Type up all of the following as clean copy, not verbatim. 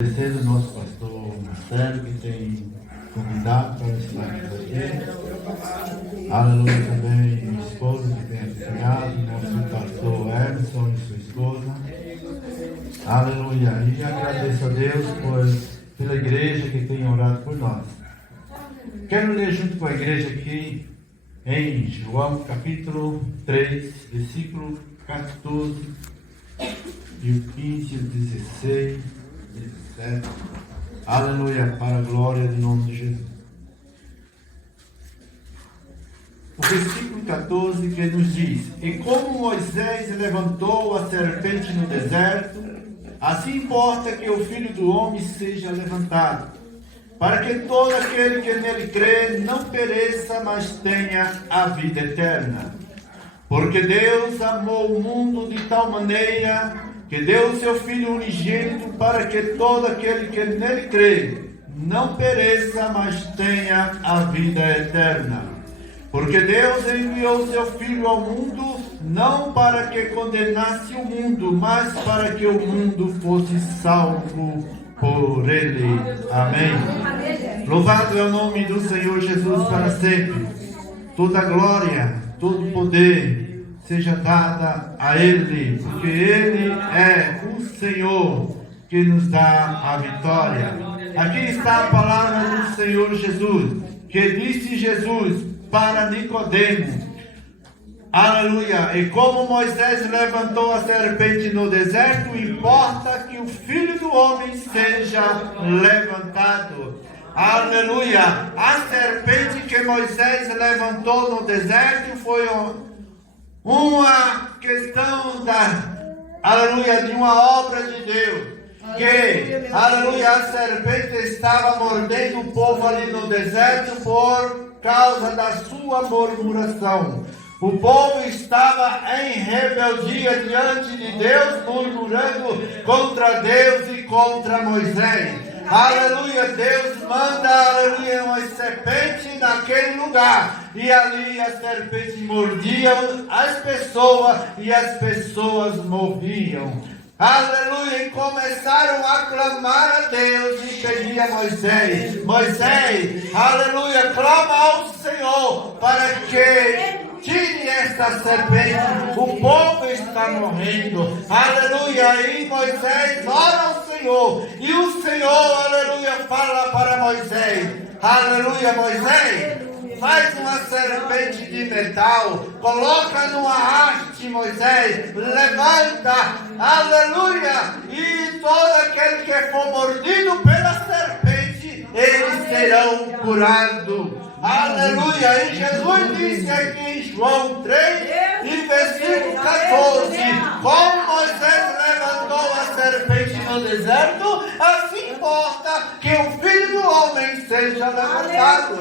Agradecer o nosso pastor Marcelo, que tem convidado para estar aqui. Aleluia também, minha esposa, que tem acompanhado, nosso pastor Emerson e sua esposa. Aleluia. E agradeço a Deus pela igreja que tem orado por nós. Quero ler junto com a igreja aqui em João capítulo 3, versículo 14, e o 15, o 16, 17. Aleluia, para a glória do nome de Jesus. O versículo 14 que nos diz: E como Moisés levantou a serpente no deserto, assim importa que o Filho do Homem seja levantado, para que todo aquele que nele crê não pereça, mas tenha a vida eterna. Porque Deus amou o mundo de tal maneira que deu o seu Filho unigênito, para que todo aquele que nele crê não pereça, mas tenha a vida eterna. Porque Deus enviou o seu Filho ao mundo, não para que condenasse o mundo, mas para que o mundo fosse salvo por ele. Amém. Louvado é o nome do Senhor Jesus para sempre. Toda glória, todo poder seja dada a Ele, porque Ele é o Senhor que nos dá a vitória. Aqui está a palavra do Senhor Jesus, que disse Jesus para Nicodemo. Aleluia. E como Moisés levantou a serpente no deserto, importa que o Filho do Homem seja levantado. Aleluia. A serpente que Moisés levantou no deserto foi uma questão aleluia, de uma obra de Deus. Que, aleluia, a serpente estava mordendo o povo ali no deserto por causa da sua murmuração. O povo estava em rebeldia diante de Deus, murmurando contra Deus e contra Moisés. Aleluia, Deus manda, aleluia, uma serpente naquele lugar, e ali a serpente mordia as pessoas, e as pessoas morriam. Aleluia, e começaram a clamar a Deus e pedir a Moisés: Moisés, aleluia, clama ao Senhor para que tire esta serpente, o povo está morrendo. Aleluia, e Moisés ora ao Senhor, e o Senhor, aleluia, fala para Moisés: aleluia, Moisés, faz uma serpente de metal, coloca numa haste, Moisés, levanta, aleluia, e todo aquele que for mordido pela serpente, eles serão curados. Aleluia, e Jesus disse aqui em João 3, e versículo 14, como Moisés levantou a serpente no deserto, assim importa que o Filho do Homem seja levantado.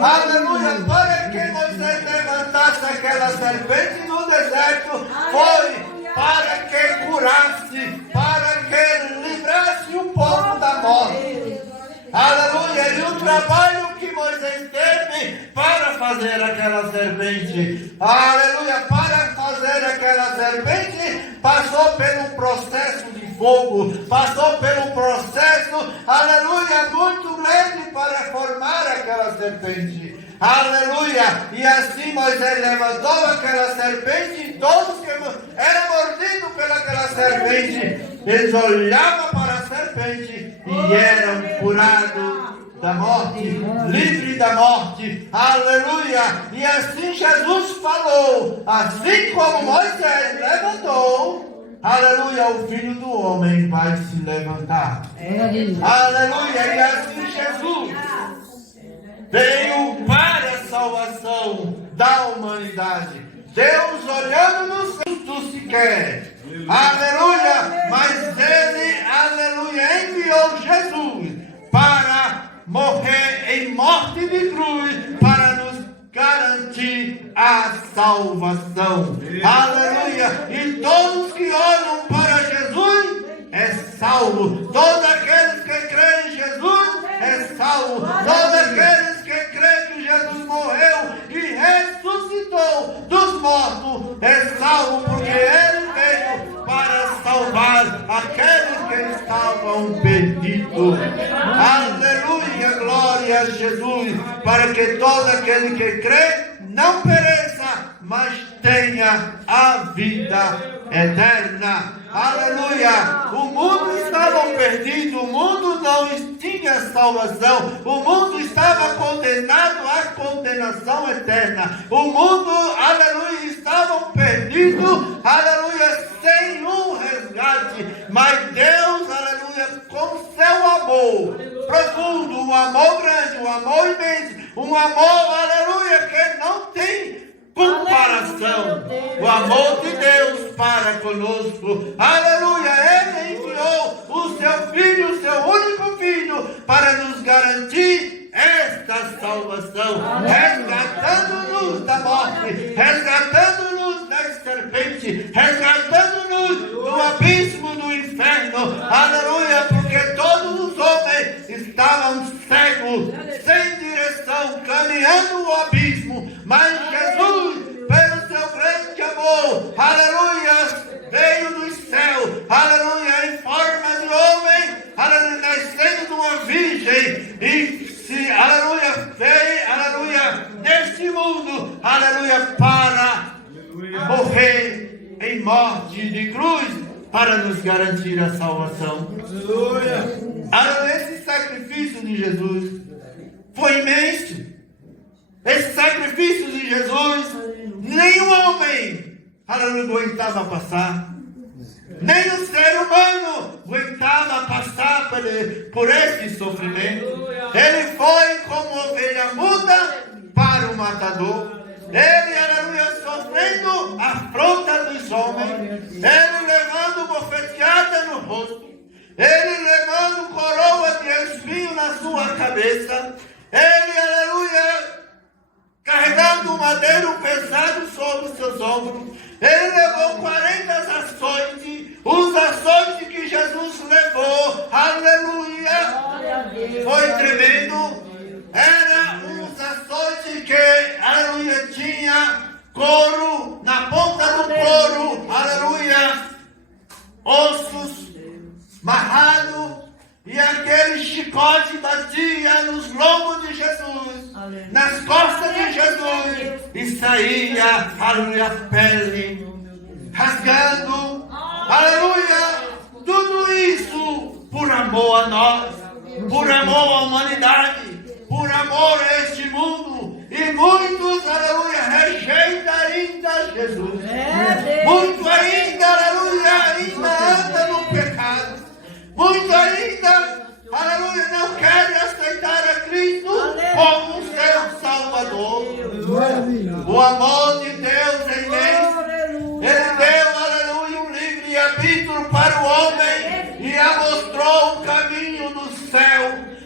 Aleluia, para que Moisés levantasse aquela serpente no deserto, foi para que curasse, para que livrasse o povo da morte. Aleluia, e o trabalho que Moisés teve para fazer aquela serpente, aleluia, para fazer aquela serpente, passou pelo processo de fogo, passou pelo processo, aleluia, muito grande para formar aquela serpente. Aleluia, e assim Moisés levantou aquela serpente, e todos que eram mordidos pelaquela serpente, eles olhavam para a serpente e eram curados da morte, livres da morte. Aleluia, e assim Jesus falou: assim como Moisés levantou, aleluia, o Filho do Homem vai se levantar. Aleluia, e assim Jesus veio para a salvação da humanidade. Deus olhando no santo se quer. Aleluia, mas Ele, aleluia, enviou Jesus para morrer em morte de cruz, para nos garantir a salvação. Aleluia, e todos que olham para Jesus é salvo. Todos aqueles que creem em Jesus é salvo. Todos aqueles que creem que Jesus morreu e ressuscitou dos mortos é salvo, porque Ele veio para salvar aqueles que estavam perdidos. mundo. Aleluia, glória a Jesus, para que todo aquele que crê não pereça, mas tenha a vida eterna. Aleluia! O mundo estava perdido, o mundo não tinha salvação, o mundo estava condenado à condenação eterna. O mundo, aleluia, estava perdido, aleluia, sem um resgate. Mas Deus, aleluia, com seu amor profundo, um amor grande, um amor imenso, um amor, aleluia, que não tem comparação, o amor de Deus para conosco, aleluia, Ele enviou o seu Filho, o seu único Filho, para nos garantir esta salvação, resgatando-nos da morte, resgatando-nos da serpente, resgatando-nos do abismo do inferno, aleluia, porque todos os homens estavam cegos, sem direção, caminhando o abismo, mas Jesus, pelo seu grande amor, aleluia, veio do céu, aleluia, em forma de homem, aleluia, nascendo de uma virgem, e se, aleluia, veio, aleluia, neste mundo, aleluia, para morrer em morte de cruz, para nos garantir a salvação. Aleluia, esse sacrifício de Jesus foi imenso. Esse sacrifício de Jesus, nenhum homem, aleluia, aguentava passar. Nem o ser humano aguentava passar por esse sofrimento. Ele foi como ovelha muda para o matador. Ele, aleluia, sofrendo a afronta dos homens. Ele levando bofeteada no rosto. Ele levando coroa de espinho na sua cabeça. Ele, aleluia, carregando um madeiro pesado sobre os seus ombros. Ele levou 40 açoites, os açoites que Jesus levou, aleluia, foi tremendo. Era uns açoites que, aleluia, tinha couro, na ponta do couro, aleluia, ossos marrados. E aquele chicote batia nos lombos de Jesus, nas costas de Jesus, e saía, aleluia, pele, rasgando, aleluia, tudo isso por amor a nós, por amor à humanidade, por amor a este mundo. E muitos, aleluia, rejeitam ainda Jesus, muito ainda, aleluia, ainda anda no pecado. Muito ainda, aleluia, não querem aceitar a Cristo como seu Salvador. O amor de Deus é imenso. Ele deu, aleluia, um livre-arbítrio para o homem e mostrou o caminho do céu,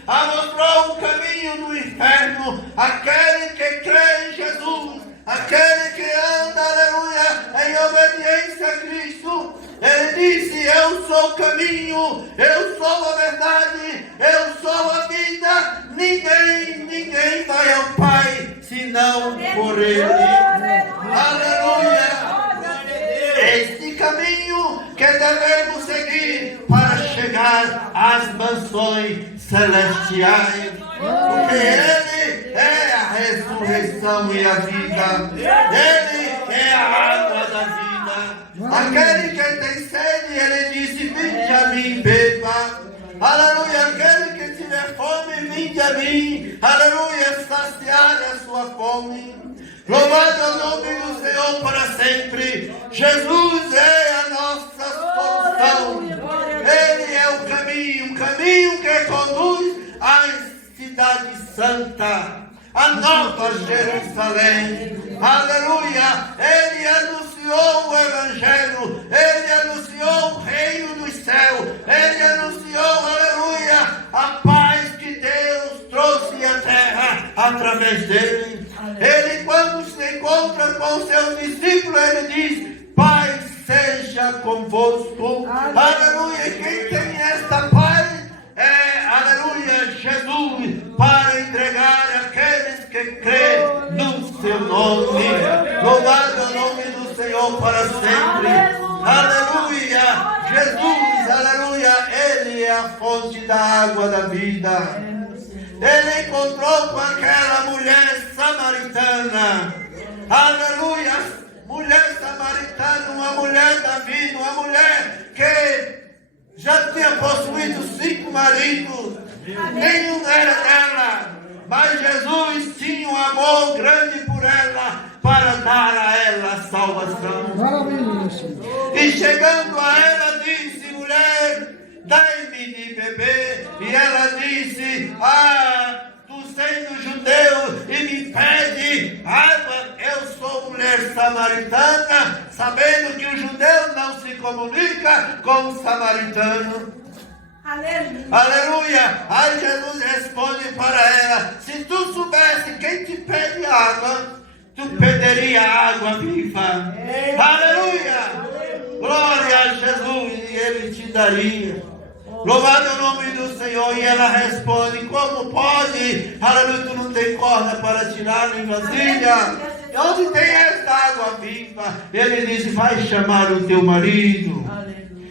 mostrou o caminho do inferno. Aquele que crê em Jesus, aquele que anda, aleluia, em obediência a Cristo, ele disse: eu sou o caminho, eu sou a verdade, eu sou a vida. Ninguém vai ao Pai senão por Ele. Aleluia! Este caminho que devemos seguir para chegar às mansões celestiais. Porque Ele é a ressurreição e a vida. Ele é a água da vida. Aquele que tem sede, Ele disse: vinde a mim, beba. Aleluia. Aquele que tiver fome, vinde a mim. Aleluia. Saciar a sua fome. Louvado é o nome do Senhor para sempre. Jesus é a nossa solução. Ele é o caminho que conduz à cidade santa, a nova Jerusalém. Aleluia. Ele anunciou o Evangelho. Ele anunciou o reino dos céus. Ele anunciou, aleluia, a paz que Deus trouxe à terra através dele. Ele, quando se encontra com seus discípulos, ele diz: paz seja convosco. Aleluia. Quem tem esta paz é, aleluia, Jesus, para entregar aqueles que creem no seu nome. Louvado é o nome do Senhor para sempre. Aleluia. Jesus, aleluia, Ele é a fonte da água da vida. Ele encontrou com aquela mulher samaritana. Aleluia! Mulher samaritana, uma mulher da vida, uma mulher que já tinha possuído 5 maridos. Nenhum era dela. Mas Jesus tinha um amor grande por ela para dar a ela salvação. Maravilha. E chegando a ela disse: mulher, dai-me de beber. E ela disse: tu sendo judeu e me pede água, eu sou mulher samaritana, sabendo que o judeu não se comunica com o samaritano. Aleluia. Aleluia! Aí Jesus responde para ela: se tu soubesse quem te pede água, tu pediria água viva. Aleluia! Glória a Jesus, e Ele te daria. Louvado é o nome do Senhor. E ela responde: como pode? Aleluia, tu não tem corda para tirar em vasilha. Onde tem esta água viva? Ele disse: vai chamar o teu marido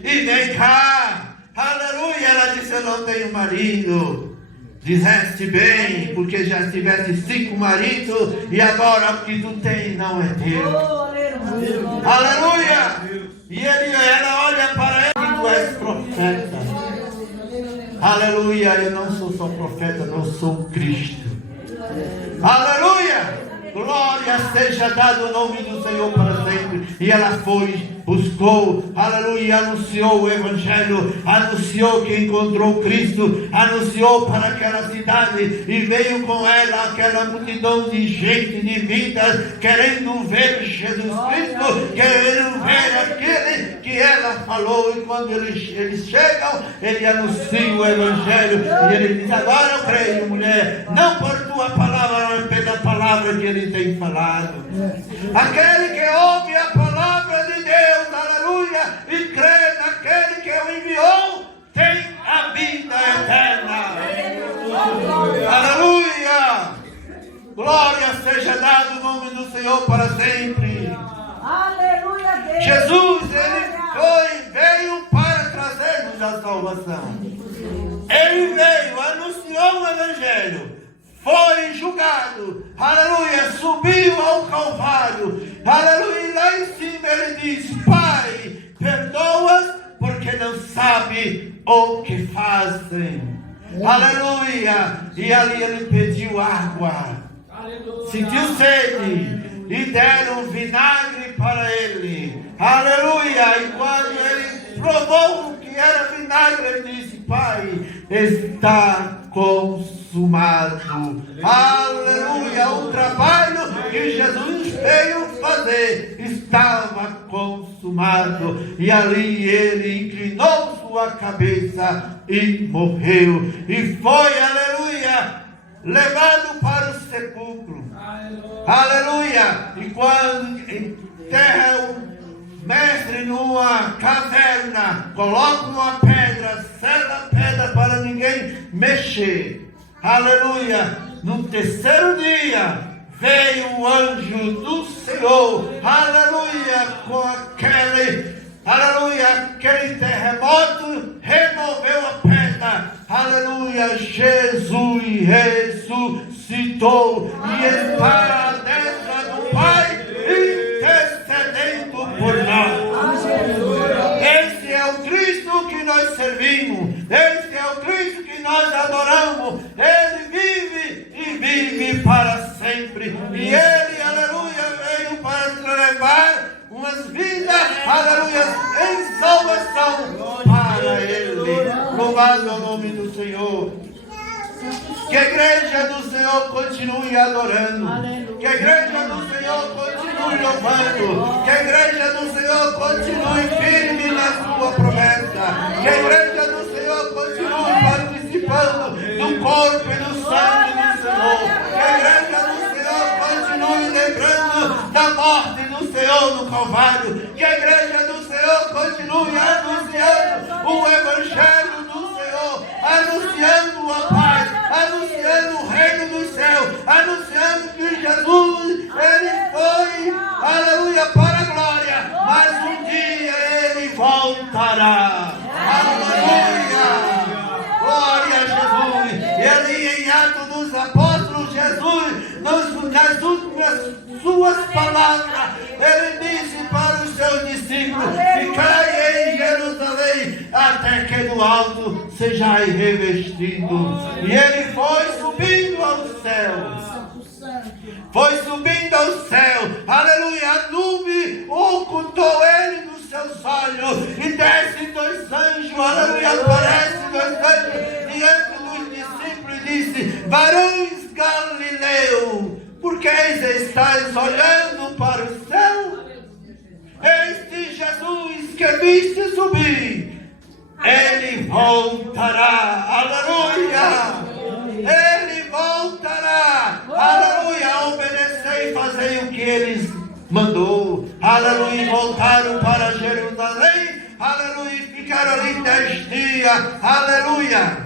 e vem cá. Aleluia, ela disse: eu não tenho marido. Dizeste bem, porque já tiveste 5 maridos e agora o que tu tens não é teu. Aleluia! E ela olha para ele e tu és profeta. Aleluia, eu não sou só profeta, eu sou Cristo. Aleluia! Glória seja dado o nome do Senhor para sempre. E ela foi, buscou, aleluia, anunciou o Evangelho, anunciou que encontrou Cristo, anunciou para aquela cidade e veio com ela aquela multidão de gente, de vidas, querendo ver Jesus Cristo, querendo ver aquele que ela falou. E quando eles chegam, ele anuncia o Evangelho e ele diz: agora eu creio, mulher, não por tua palavra, mas pela palavra que ele tem falado. Aquele que ouve a palavra de Deus, aleluia, e crê naquele que o enviou, tem a vida eterna. Aleluia! Glória seja dado o nome do Senhor para sempre. Aleluia, Deus. Jesus, ele veio para trazer-nos a salvação. Ele veio, anunciou o Evangelho, foi julgado, aleluia, subiu ao Calvário, aleluia, e lá em cima ele disse: Pai, perdoa-os porque não sabem o que fazem. Aleluia. E ali ele pediu água, sentiu sede e deram vinagre para ele. Aleluia. E quando ele provou o que era vinagre, ele disse: Pai, está consumado. Aleluia. O trabalho que Jesus veio fazer estava consumado. E ali ele inclinou sua cabeça e morreu. E foi, aleluia, levado para o sepulcro. Aleluia. E quando enterra o mestre numa caverna, coloca uma pedra, sela a pedra para ninguém mexer. Aleluia. No terceiro dia veio o anjo do Senhor, aleluia, com aquele terremoto, removeu a pedra. Aleluia. Jesus ressuscitou e está à destra do Pai, intercedendo por nós. Esse é o Cristo que nós servimos. Esse é o Cristo que nós adoramos. Ele vive e vive para sempre. E ele, aleluia, veio para nos levar umas vidas, aleluia, em salvação para ele. Louvado é o nome do Senhor. Que a igreja do Senhor continue adorando. Que a igreja do Senhor continue louvando. Que a igreja do Senhor continue firme na sua promessa. Que a igreja do Senhor continue participando do corpo e do sangue do Senhor. Que a igreja do Senhor continue lembrando da morte do Senhor no Calvário. Que a igreja do Senhor continue anunciando o Evangelho do Senhor, anunciando a paz, anunciando o reino do céu, anunciando que Jesus, ele foi, aleluia, para a glória, mas um dia ele voltará. Aleluia. suas palavras. Ele disse para os seus discípulos: ficai em Jerusalém, até que do alto sejais revestidos. E ele foi subindo aos céus. Foi subindo ao céu, aleluia, a nuvem ocultou ele dos seus olhos, e desce dois anjos, aleluia, aparece dois anjos diante dos discípulos e disse: varões Galileu, por que estáis olhando para o céu? Este Jesus que viste subir, ele voltará, aleluia. Ele voltará, aleluia, obedecer e fazer o que eles mandou, aleluia, voltaram para Jerusalém, aleluia, ficaram ali 10 dias, aleluia,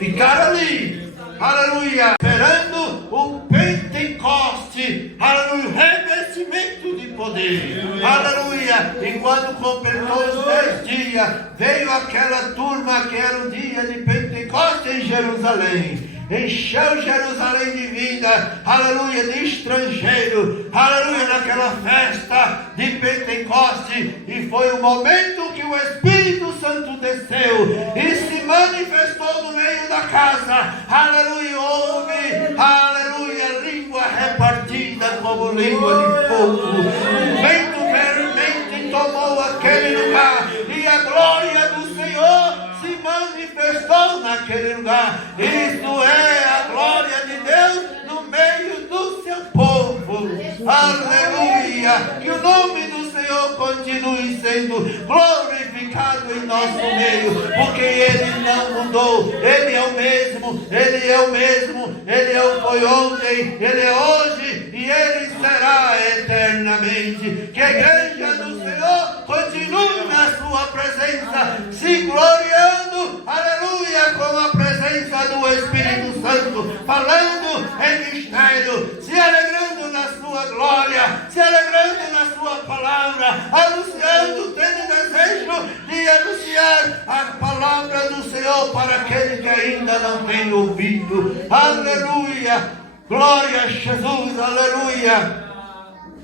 ficaram ali, aleluia, esperando o Pentecoste, aleluia, o revestimento de poder, aleluia. E quando completou os 10 dias, veio aquela turma que era o dia de Pentecoste em Jerusalém. Encheu Jerusalém de vida, aleluia, de estrangeiro, aleluia, naquela festa de Pentecoste, e foi o momento que o Espírito Santo desceu e se manifestou no meio da casa, aleluia, houve, aleluia, língua repartida como língua de fogo, o vento veemente tomou aquele lugar, e a glória do Senhor se manifestou naquele lugar. Isto é a glória de Deus no meio do seu povo. Aleluia. Que o nome do Senhor continue sendo glorificado em nosso meio, porque Ele não mudou. Ele é o mesmo, Ele é o mesmo, Ele é o foi ontem, Ele é hoje e Ele será eternamente. Que a igreja do Senhor continue na sua presença, se gloriando, aleluia, com a presença do Espírito Santo, falando em mistério, se alegrando na sua glória, se alegrando na sua palavra, anunciando, tendo desejo de anunciar a palavra do Senhor para aquele que ainda não tem ouvido. Aleluia, glória a Jesus, aleluia.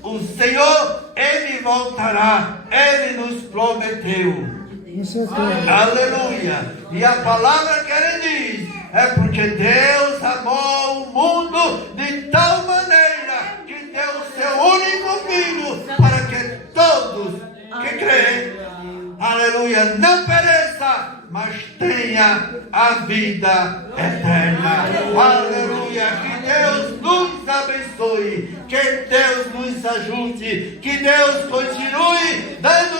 O Senhor, Ele voltará, Ele nos prometeu. Aleluia. E a palavra que Ele diz é porque Deus amou o mundo de tal maneira que deu o seu único filho para que todos que creem, aleluia, não pereça, mas tenha a vida eterna. Aleluia. Que Deus nos abençoe, que Deus nos ajude, que Deus continue dando